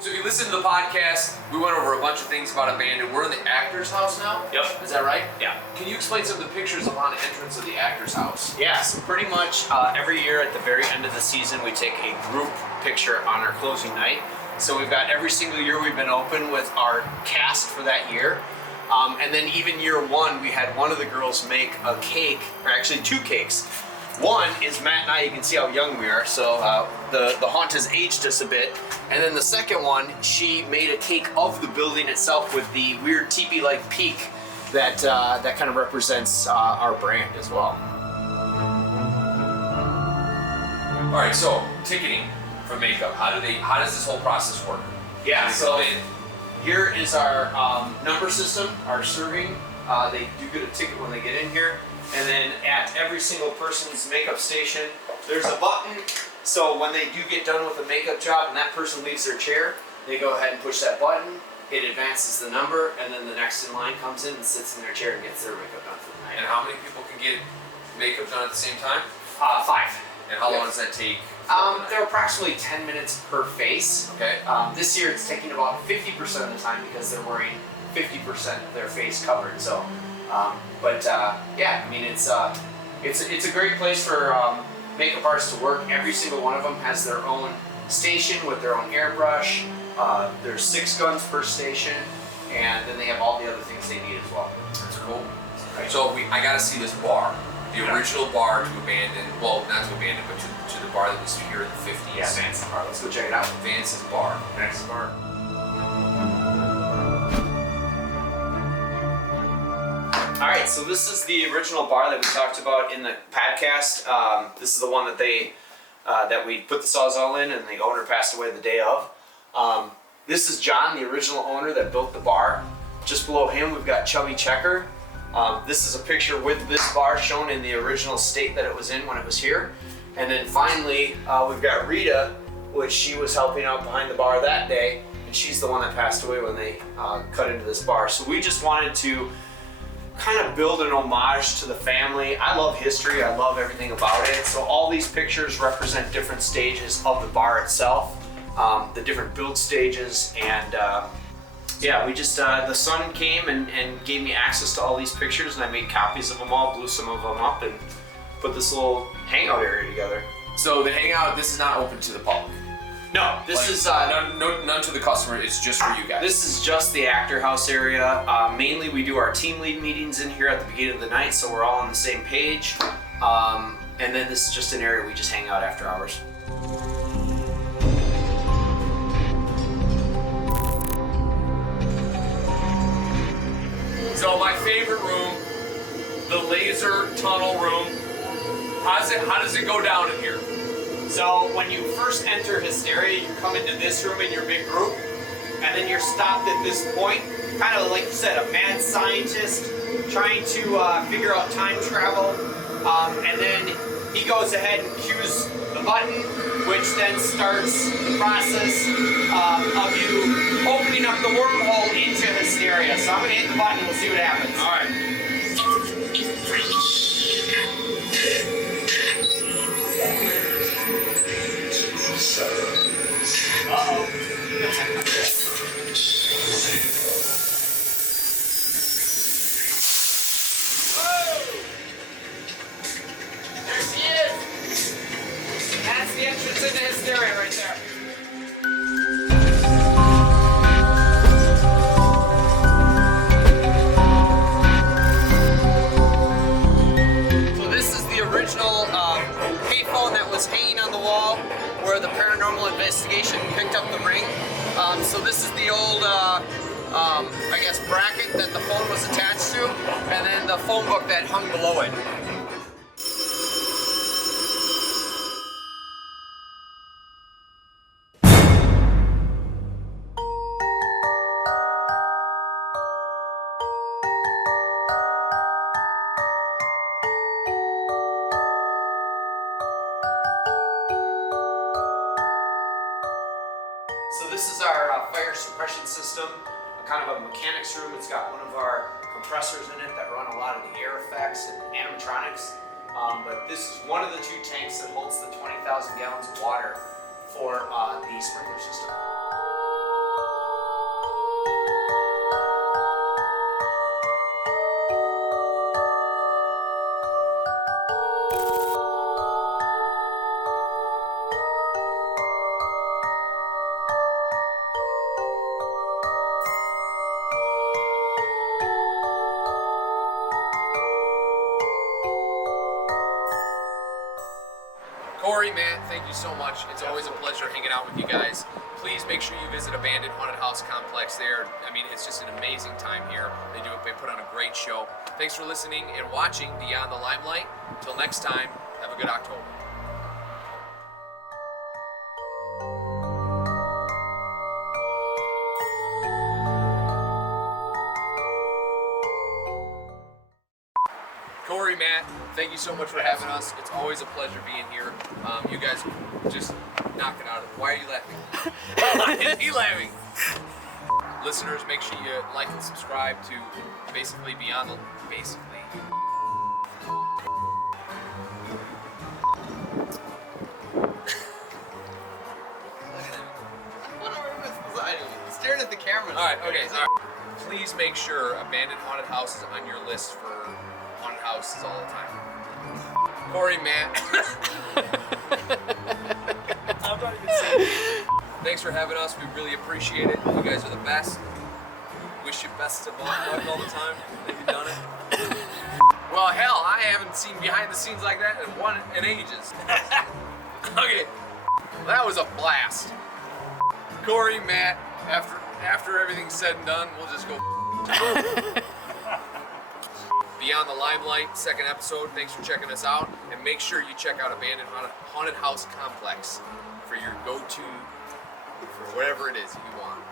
So if you listen to the podcast, we went over a bunch of things about Abandoned. We're in the Actors House now? Yep. Is that right? Yeah. Can you explain some of the pictures upon the entrance of the Actors House? Yeah, so pretty much every year at the very end of the season, we take a group picture on our closing night. So we've got every single year we've been open with our cast for that year. And then even year one, we had one of the girls make a cake, or actually two cakes. One is Matt and I, you can see how young we are, so the haunt has aged us a bit. And then the second one, she made a cake of the building itself with the weird teepee-like peak that kind of represents our brand as well. All right, so ticketing for makeup. How does this whole process work? Yeah, so here is our number system, our serving. They do get a ticket when they get in here. And then at every single person's makeup station, there's a button. So when they do get done with a makeup job and that person leaves their chair, they go ahead and push that button. It advances the number, and then the next in line comes in and sits in their chair and gets their makeup done for the night. And how many people can get makeup done at the same time? 5. And how long does that take? They're approximately 10 minutes per face. Okay. This year it's taking about 50% of the time because they're wearing 50% of their face covered. So, yeah, I mean it's a great place for makeup artists to work. Every single one of them has their own station with their own airbrush. There's 6 guns per station, and then they have all the other things they need as well. That's cool. Right. So I got to see this bar. The original bar to Abandon, well, not to Abandon, but to the bar that was here in the 50s. Yeah, Vance's Bar. Let's go check it out. Vance's Bar. Vance's Bar. All right, so this is the original bar that we talked about in the podcast. This is the one that that we put the Sawzall in, and the owner passed away the day of. This is John, the original owner that built the bar. Just below him, we've got Chubby Checker. This is a picture with this bar shown in the original state that it was in when it was here. And then finally, we've got Rita, which she was helping out behind the bar that day, and she's the one that passed away when they cut into this bar. So we just wanted to kind of build an homage to the family. I love history, I love everything about it. So all these pictures represent different stages of the bar itself, the different build stages, and yeah, we just, the son came and gave me access to all these pictures, and I made copies of them all, blew some of them up, and put this little hangout area together. So the hangout, this is not open to the public? No, this is none to the customer, it's just for you guys. This is just the Actor House area. Mainly we do our team lead meetings in here at the beginning of the night, so we're all on the same page. And then this is just an area we just hang out after hours. So my favorite room, the laser tunnel room. How does it go down in here? So when you first enter Hysteria, you come into this room in your big group, and then you're stopped at this point, kind of like you said, a mad scientist trying to figure out time travel, and then he goes ahead and cues the button, which then starts the process of you opening up the wormhole into Hysteria. So I'm going to hit the button and we'll see what happens. All right. Uh-oh. There she is! That's the entrance into Hysteria right there. So this is the original payphone that was hanging on the wall where the paranormal investigation picked up the ring. So this is the old, I guess, bracket that the phone was attached to, and then the phone book that hung below it. So this is our fire suppression system. kind of a mechanics room. It's got one of our compressors in it that run a lot of the air effects and animatronics. But this is one of the 2 tanks that holds the 20,000 gallons of water for the sprinkler system. Corey, Matt, thank you so much. It's always a pleasure hanging out with you guys. Please make sure you visit Abandoned Haunted House Complex there. I mean, it's just an amazing time here. They put on a great show. Thanks for listening and watching Beyond the Limelight. Until next time, have a good October. Corey, Matt, thank you so much for having us. It's always a pleasure being here. You guys just knock it out of it. Why are you laughing? Why is he laughing? Listeners, make sure you like and subscribe to basically Beyond the... Basically. Staring at the camera. Alright, okay. All right. Please make sure Abandoned Haunted House is on your list for haunted houses all the time. Corey, Matt. I'm not even saying. Thanks for having us. We really appreciate it. You guys are the best. Wish you best of luck all the time that you've done it. Well, hell, I haven't seen behind the scenes like that in ages. Okay, that was a blast. Corey, Matt, after everything's said and done, we'll just go. Beyond the Limelight, second episode. Thanks for checking us out, and make sure you check out Abandoned Haunted House Complex for your go-to for whatever it is you want.